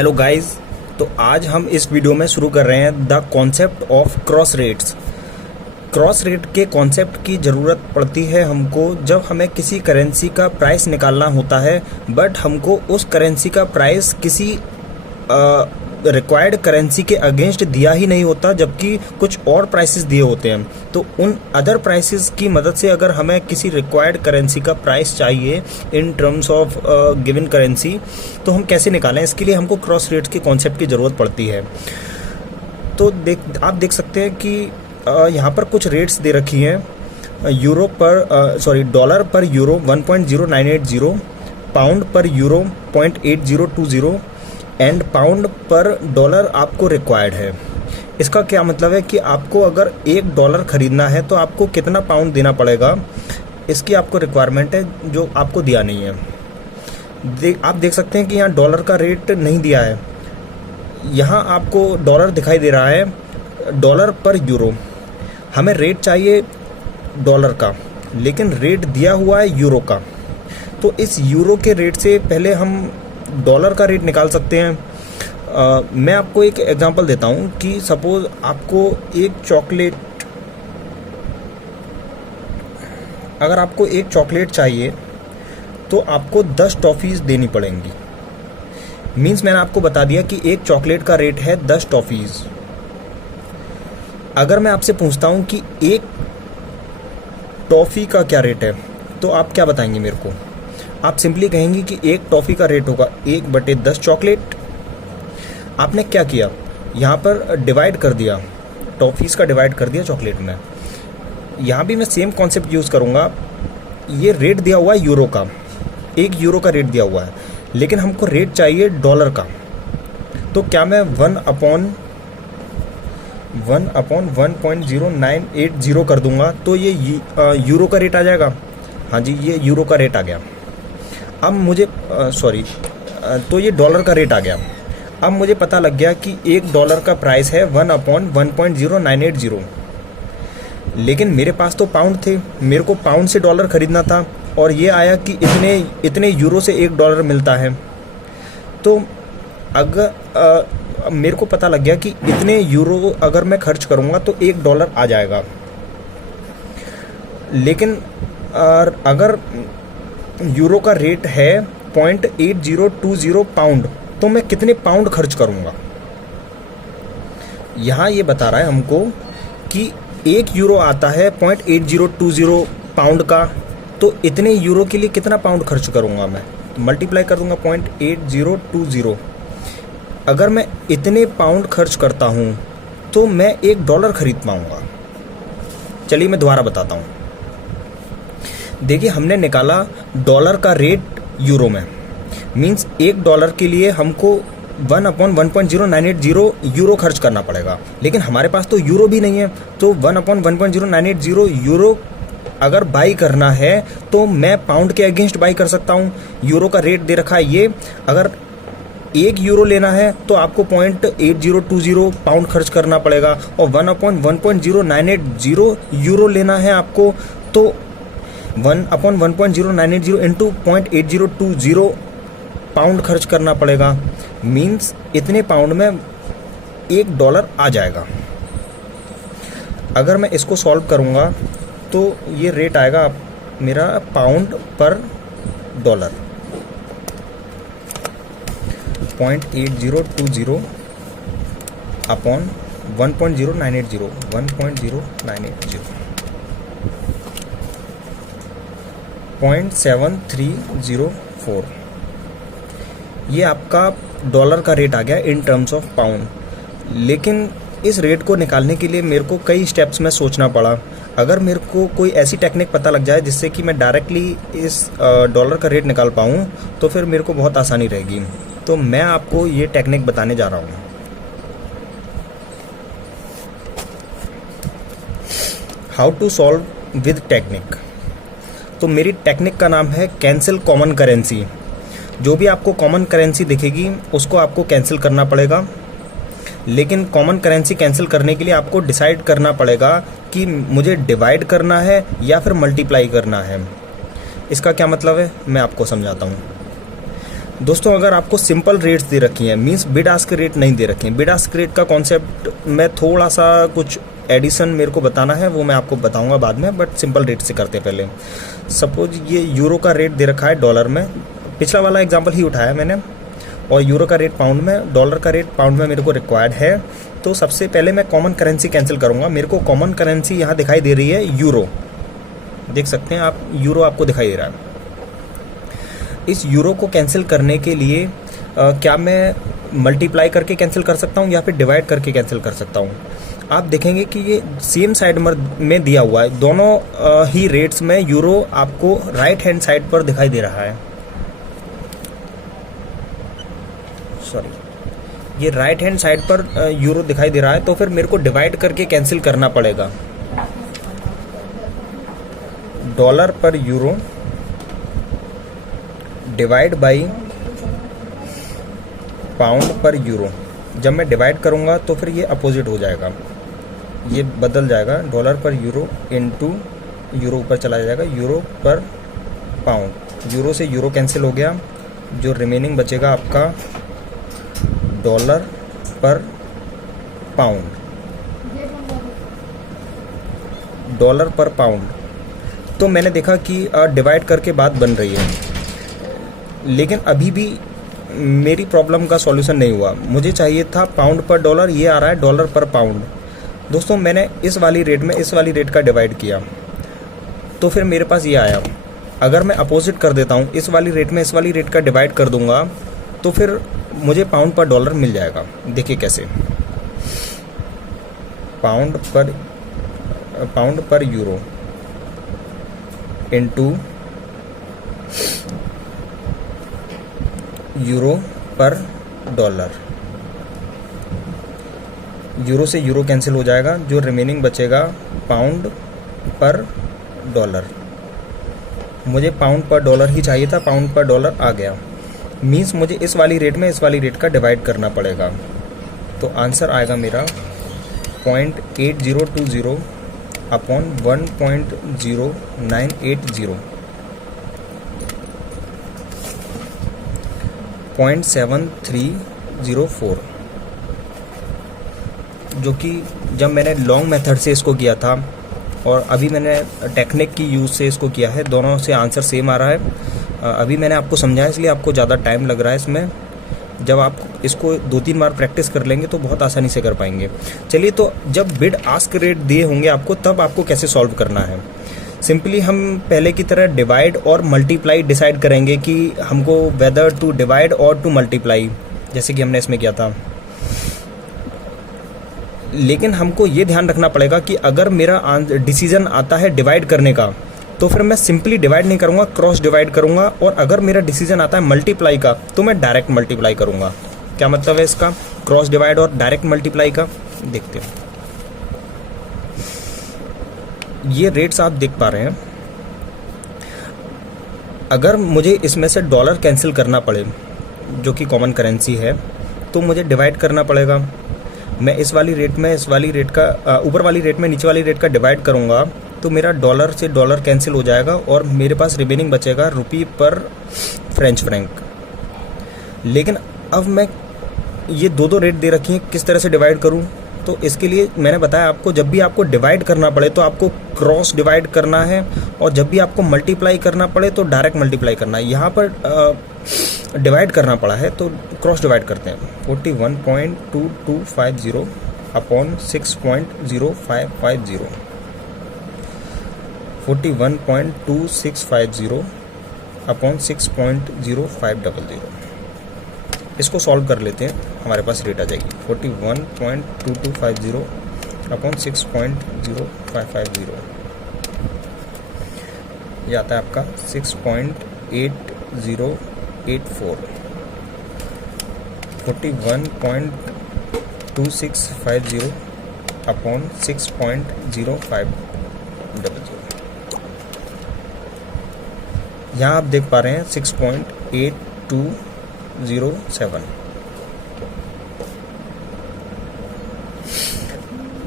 Hello guys. तो आज हम इस वीडियो में शुरू कर रहे हैं the concept of cross rates. Cross rate के कॉन्सेप्ट की ज़रूरत पड़ती है हमको जब हमें किसी करेंसी का प्राइस निकालना होता है, बट हमको उस करेंसी का प्राइस किसी रिक्वायर्ड करेंसी के अगेंस्ट दिया ही नहीं होता, जबकि कुछ और प्राइसेस दिए होते हैं। तो उन अदर प्राइसेस की मदद से अगर हमें किसी रिक्वायर्ड करेंसी का प्राइस चाहिए in terms of given currency, तो हम कैसे निकालें, इसके लिए हमको क्रॉस रेट्स के कॉन्सेप्ट की ज़रूरत पड़ती है। तो आप देख सकते हैं कि यहाँ पर कुछ रेट्स दे रखी हैं। डॉलर पर यूरो 1.0980, पाउंड पर यूरो 0.8020 एंड पाउंड पर डॉलर आपको रिक्वायर्ड है। इसका क्या मतलब है कि आपको अगर $1 खरीदना है तो आपको कितना पाउंड देना पड़ेगा, इसकी आपको रिक्वायरमेंट है, जो आपको दिया नहीं है। आप देख सकते हैं कि यहाँ डॉलर का रेट नहीं दिया है। यहाँ आपको डॉलर दिखाई दे रहा है, डॉलर पर यूरो। हमें रेट चाहिए डॉलर का, लेकिन रेट दिया हुआ है यूरो का। तो इस यूरो के रेट से पहले हम डॉलर का रेट निकाल सकते हैं। मैं आपको एक एग्जांपल देता हूं कि सपोज आपको अगर आपको एक चॉकलेट चाहिए तो आपको 10 टॉफ़ीज़ देनी पड़ेंगी। मीन्स मैंने आपको बता दिया कि एक चॉकलेट का रेट है 10 टॉफ़ीज़। अगर मैं आपसे पूछता हूं कि एक टॉफ़ी का क्या रेट है, तो आप क्या बताएंगे मेरे को? आप सिंपली कहेंगे कि एक टॉफ़ी का रेट होगा 1/10 चॉकलेट। आपने क्या किया, यहाँ पर डिवाइड कर दिया, टॉफ़ीज़ का डिवाइड कर दिया चॉकलेट में। यहाँ भी मैं सेम कॉन्सेप्ट यूज़ करूँगा। ये रेट दिया हुआ है यूरो का, 1 यूरो का रेट दिया हुआ है, लेकिन हमको रेट चाहिए डॉलर का। तो क्या मैं 1/1.0980 कर दूंगा तो ये यूरो का रेट आ जाएगा। हाँ जी, ये यूरो का रेट आ गया। अब मुझे तो ये डॉलर का रेट आ गया। अब मुझे पता लग गया कि $1 का प्राइस है 1/1.0980, लेकिन मेरे पास तो पाउंड थे, मेरे को पाउंड से डॉलर खरीदना था, और ये आया कि इतने यूरो से $1 मिलता है। तो अगर मेरे को पता लग गया कि इतने यूरो अगर मैं खर्च करूँगा तो $1 आ जाएगा। लेकिन अगर यूरो का रेट है 0.8020 पाउंड, तो मैं कितने पाउंड खर्च करूँगा? यहाँ ये बता रहा है हमको कि 1 यूरो आता है 0.8020 पाउंड का, तो इतने यूरो के लिए कितना पाउंड खर्च करूँगा मैं? मल्टीप्लाई कर दूँगा 0.8020। अगर मैं इतने पाउंड खर्च करता हूँ तो मैं $1 खरीद पाऊँगा। चलिए मैं दोबारा बताता हूँ। देखिए, हमने निकाला डॉलर का रेट यूरो में, मींस $1 के लिए हमको 1/1.0980 यूरो खर्च करना पड़ेगा, लेकिन हमारे पास तो यूरो भी नहीं है। तो 1/1.0980 यूरो अगर बाई करना है तो मैं पाउंड के अगेंस्ट बाई कर सकता हूँ। यूरो का रेट दे रखा है ये, अगर 1 यूरो लेना है तो आपको 0.8020 पाउंड खर्च करना पड़ेगा, और 1/1.0980 यूरो लेना है आपको तो 1/1.0980 इंटू 0.8020 पाउंड खर्च करना पड़ेगा। मीन्स इतने पाउंड में $1 आ जाएगा। अगर मैं इसको सॉल्व करूँगा तो ये रेट आएगा मेरा पाउंड पर डॉलर 0.8020 अपॉन 1.0980 0.7304। ये आपका डॉलर का रेट आ गया इन टर्म्स ऑफ पाउंड। लेकिन इस रेट को निकालने के लिए मेरे को कई स्टेप्स में सोचना पड़ा। अगर मेरे को कोई ऐसी टेक्निक पता लग जाए जिससे कि मैं डायरेक्टली इस डॉलर का रेट निकाल पाऊँ, तो फिर मेरे को बहुत आसानी रहेगी। तो मैं आपको ये टेक्निक बताने जा रहा हूँ। How to solve with technique. तो मेरी टेक्निक का नाम है कैंसिल कॉमन करेंसी। जो भी आपको कॉमन करेंसी दिखेगी उसको आपको कैंसिल करना पड़ेगा, लेकिन कॉमन करेंसी कैंसिल करने के लिए आपको डिसाइड करना पड़ेगा कि मुझे डिवाइड करना है या फिर मल्टीप्लाई करना है। इसका क्या मतलब है, मैं आपको समझाता हूँ। दोस्तों अगर आपको सिंपल रेट्स दे रखी हैं, मींस बिड आस्क रेट नहीं दे रखे हैं, बिड आस्क रेट का कॉन्सेप्ट मैं थोड़ा सा कुछ एडिशन मेरे को बताना है, वो मैं आपको बताऊंगा बाद में, बट सिंपल रेट से करते हैं पहले। सपोज ये यूरो का रेट दे रखा है डॉलर में, पिछला वाला एग्जांपल ही उठाया मैंने, और यूरो का रेट पाउंड में, डॉलर का रेट पाउंड में मेरे को रिक्वायर्ड है। तो सबसे पहले मैं कॉमन करेंसी कैंसिल करूँगा। मेरे को कॉमन करेंसी यहाँ दिखाई दे रही है यूरो, देख सकते हैं आप, यूरो आपको दिखाई दे रहा है। इस यूरो को कैंसिल करने के लिए क्या मैं मल्टीप्लाई करके कैंसिल कर सकता हूँ या फिर डिवाइड करके कैंसिल कर सकता हूँ? आप देखेंगे कि ये सेम साइड में दिया हुआ है, दोनों ही रेट्स में यूरो आपको राइट हैंड साइड पर दिखाई दे रहा है। सॉरी, ये राइट हैंड साइड पर यूरो दिखाई दे रहा है, तो फिर मेरे को डिवाइड करके कैंसिल करना पड़ेगा। डॉलर पर यूरो डिवाइड बाई पाउंड पर यूरो। जब मैं डिवाइड करूंगा तो फिर ये अपोजिट हो जाएगा, ये बदल जाएगा, डॉलर पर यूरो इनटू यूरो ऊपर चला जाएगा, यूरो पर पाउंड। यूरो से यूरो कैंसिल हो गया, जो रिमेनिंग बचेगा आपका डॉलर पर पाउंड, डॉलर पर पाउंड। तो मैंने देखा कि डिवाइड करके बात बन रही है, लेकिन अभी भी मेरी प्रॉब्लम का सॉल्यूशन नहीं हुआ। मुझे चाहिए था पाउंड पर डॉलर, ये आ रहा है डॉलर पर पाउंड। दोस्तों मैंने इस वाली रेट में इस वाली रेट का डिवाइड किया, तो फिर मेरे पास ये आया। अगर मैं अपोजिट कर देता हूँ, इस वाली रेट में इस वाली रेट का डिवाइड कर दूंगा, तो फिर मुझे पाउंड पर डॉलर मिल जाएगा। देखिए कैसे, पाउंड पर यूरो इनटू यूरो पर डॉलर। यूरो से यूरो कैंसिल हो जाएगा, जो रिमेनिंग बचेगा पाउंड पर डॉलर। मुझे पाउंड पर डॉलर ही चाहिए था, पाउंड पर डॉलर आ गया। मीन्स मुझे इस वाली रेट में इस वाली रेट का डिवाइड करना पड़ेगा। तो आंसर आएगा मेरा 0.8020 अपॉन 1.0980, 0.7304, जो कि जब मैंने लॉन्ग मेथड से इसको किया था और अभी मैंने टेक्निक की यूज़ से इसको किया है, दोनों से आंसर सेम आ रहा है। अभी मैंने आपको समझाया इसलिए आपको ज़्यादा टाइम लग रहा है इसमें। जब आप इसको 2-3 बार प्रैक्टिस कर लेंगे तो बहुत आसानी से कर पाएंगे। चलिए, तो जब बिड आस्क रेट दिए होंगे आपको, तब आपको कैसे सॉल्व करना है। सिंपली हम पहले की तरह डिवाइड और मल्टीप्लाई डिसाइड करेंगे कि हमको वेदर टू डिवाइड और टू मल्टीप्लाई, जैसे कि हमने इसमें किया था। लेकिन हमको ये ध्यान रखना पड़ेगा कि अगर मेरा डिसीजन आता है डिवाइड करने का, तो फिर मैं सिंपली डिवाइड नहीं करूँगा, क्रॉस डिवाइड करूँगा। और अगर मेरा डिसीजन आता है मल्टीप्लाई का, तो मैं डायरेक्ट मल्टीप्लाई करूँगा। क्या मतलब है इसका, क्रॉस डिवाइड और डायरेक्ट मल्टीप्लाई का? देखते हैं। ये रेट्स आप देख पा रहे हैं। अगर मुझे इसमें से डॉलर कैंसिल करना पड़े, जो कि कॉमन करेंसी है, तो मुझे डिवाइड करना पड़ेगा। मैं इस वाली रेट में इस वाली रेट का ऊपर वाली रेट में नीचे वाली रेट का डिवाइड करूँगा, तो मेरा डॉलर से डॉलर कैंसिल हो जाएगा और मेरे पास रिमेनिंग बचेगा रुपी पर फ्रेंच फ्रैंक। लेकिन अब मैं ये दो रेट दे रखी हैं, किस तरह से डिवाइड करूं? तो इसके लिए मैंने बताया आपको, जब भी आपको डिवाइड करना पड़े तो आपको क्रॉस डिवाइड करना है, और जब भी आपको मल्टीप्लाई करना पड़े तो डायरेक्ट मल्टीप्लाई करना है। यहाँ पर डिवाइड करना पड़ा है तो क्रॉस डिवाइड करते हैं। 41.2250 अपॉन 6.0550, 41.2650 अपॉन 6.0500। इसको सॉल्व कर लेते हैं, हमारे पास रेट आ जाएगी 41.2250 अपॉन 6.0550। ये आता है आपका 6.8084। 41.2650 अपॉन 6.0500। यहाँ आप देख पा रहे हैं 6.8207।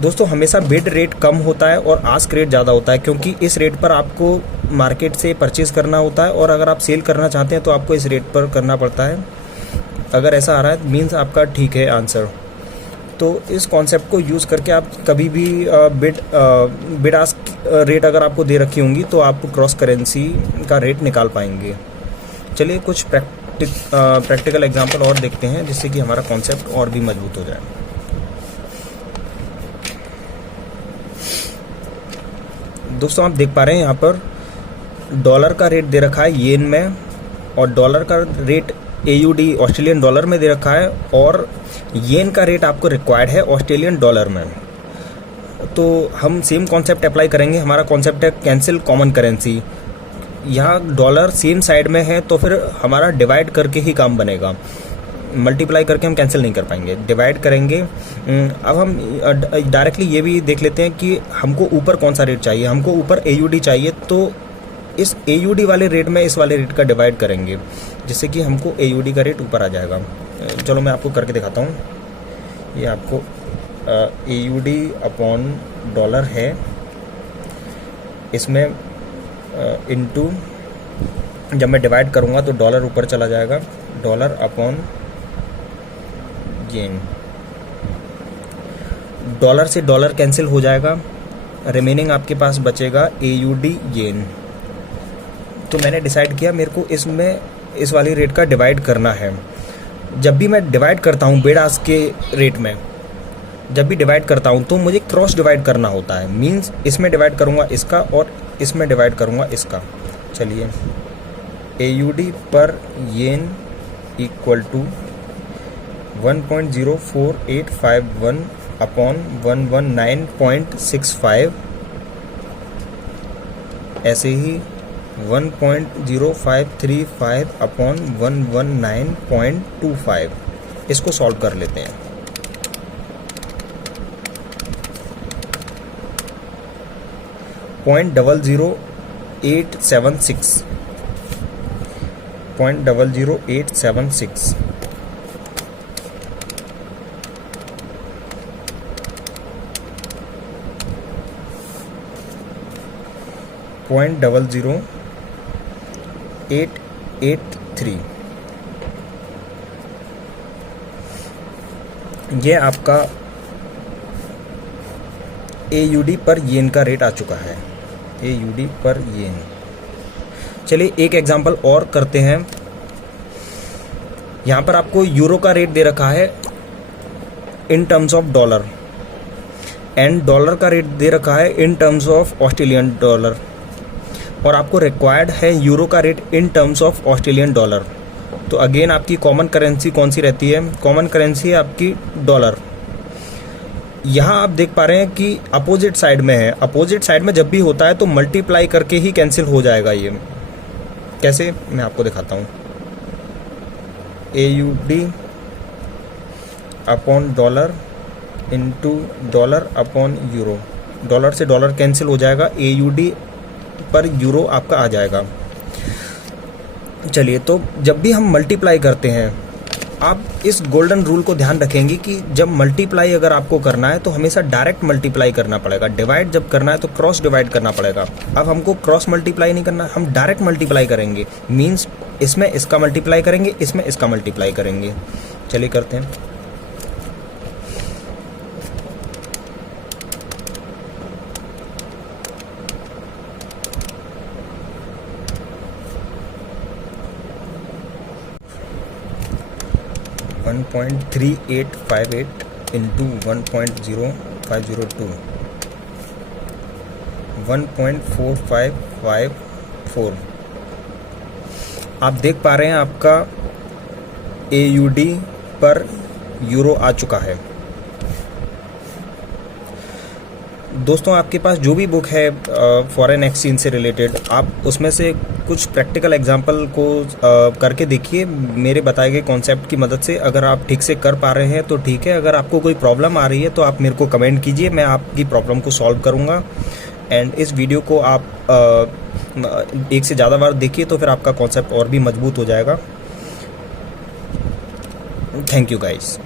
दोस्तों हमेशा बिड रेट कम होता है और आस्क रेट ज़्यादा होता है, क्योंकि इस रेट पर आपको मार्केट से परचेज़ करना होता है और अगर आप सेल करना चाहते हैं तो आपको इस रेट पर करना पड़ता है। अगर ऐसा आ रहा है मीन्स आपका ठीक है आंसर। तो इस कॉन्सेप्ट को यूज़ करके आप कभी भी बिड आस्क रेट अगर आपको दे रखी होंगी तो आप क्रॉस करेंसी का रेट निकाल पाएंगे। चलिए कुछ प्रैक्टिकल एग्जांपल और देखते हैं जिससे कि हमारा कॉन्सेप्ट और भी मजबूत हो जाए। दोस्तों आप देख पा रहे हैं यहाँ पर डॉलर का रेट दे रखा है येन में और डॉलर का रेट AUD ऑस्ट्रेलियन डॉलर में दे रखा है और येन का रेट आपको रिक्वायर्ड है ऑस्ट्रेलियन डॉलर में। तो हम सेम कॉन्सेप्ट अप्लाई करेंगे। हमारा कॉन्सेप्ट है कैंसिल कॉमन करेंसी। यहाँ डॉलर सेम साइड में है तो फिर हमारा डिवाइड करके ही काम बनेगा, मल्टीप्लाई करके हम कैंसिल नहीं कर पाएंगे, डिवाइड करेंगे। अब हम डायरेक्टली ये भी देख लेते हैं कि हमको ऊपर कौन सा रेट चाहिए। हमको ऊपर AUD चाहिए तो इस AUD वाले रेट में इस वाले रेट का डिवाइड करेंगे जिससे कि हमको AUD का रेट ऊपर आ जाएगा। चलो मैं आपको करके दिखाता हूँ। ये आपको AUD अपॉन डॉलर है, इसमें इनटू जब मैं डिवाइड करूँगा तो डॉलर ऊपर चला जाएगा, डॉलर अपॉन येन। डॉलर से डॉलर कैंसिल हो जाएगा, रिमेनिंग आपके पास बचेगा AUD येन। तो मैंने डिसाइड किया मेरे को इसमें इस वाली रेट का डिवाइड करना है। जब भी मैं डिवाइड करता हूँ बिड आस्क के रेट में, जब भी डिवाइड करता हूँ तो मुझे क्रॉस डिवाइड करना होता है। मींस इसमें डिवाइड करूँगा इसका और इसमें डिवाइड करूँगा इसका। चलिए AUD पर येन इक्वल टू 1.04851 अपॉन 119.65, ऐसे ही 1.0535 अपॉन 119.25। इसको सॉल्व कर लेते हैं। .00876 .00876 .00883। ये आपका AUD पर येन का रेट आ चुका है, AUD पर येन। चलिए एक एग्जांपल और करते हैं। यहाँ पर आपको यूरो का रेट दे रखा है in terms of dollar and dollar का रेट दे रखा है in terms of Australian dollar और आपको रिक्वायर्ड है यूरो का rate in terms of Australian dollar. तो अगेन आपकी कॉमन करेंसी कौन सी रहती है? कॉमन करेंसी है आपकी डॉलर। यहाँ आप देख पा रहे हैं कि अपोजिट साइड में है। अपोजिट साइड में जब भी होता है तो मल्टीप्लाई करके ही कैंसिल हो जाएगा। ये कैसे मैं आपको दिखाता हूँ। AUD upon dollar into dollar upon euro. Dollar से डॉलर कैंसिल हो जाएगा, AUD पर यूरो आपका आ जाएगा। चलिए तो जब भी हम मल्टीप्लाई करते हैं आप इस गोल्डन रूल को ध्यान रखेंगे कि जब मल्टीप्लाई अगर आपको करना है तो हमेशा डायरेक्ट मल्टीप्लाई करना पड़ेगा। डिवाइड जब करना है तो क्रॉस डिवाइड करना पड़ेगा। अब हमको क्रॉस मल्टीप्लाई नहीं करना, हम डायरेक्ट मल्टीप्लाई करेंगे। मींस इसमें इसका मल्टीप्लाई करेंगे, इसमें इसका मल्टीप्लाई करेंगे। चलिए करते हैं। One 1.3858 into 1.0502 1.4554। आप देख पा रहे हैं आपका AUD पर यूरो आ चुका है। दोस्तों आपके पास जो भी बुक है फॉरेन एक्सचेंज से रिलेटेड, आप उसमें से कुछ प्रैक्टिकल एग्जांपल को करके देखिए मेरे बताए गए कॉन्सेप्ट की मदद से। अगर आप ठीक से कर पा रहे हैं तो ठीक है, अगर आपको कोई प्रॉब्लम आ रही है तो आप मेरे को कमेंट कीजिए, मैं आपकी प्रॉब्लम को सॉल्व करूंगा। एंड इस वीडियो को आप एक से ज़्यादा बार देखिए तो फिर आपका कॉन्सेप्ट और भी मजबूत हो जाएगा। Thank you guys.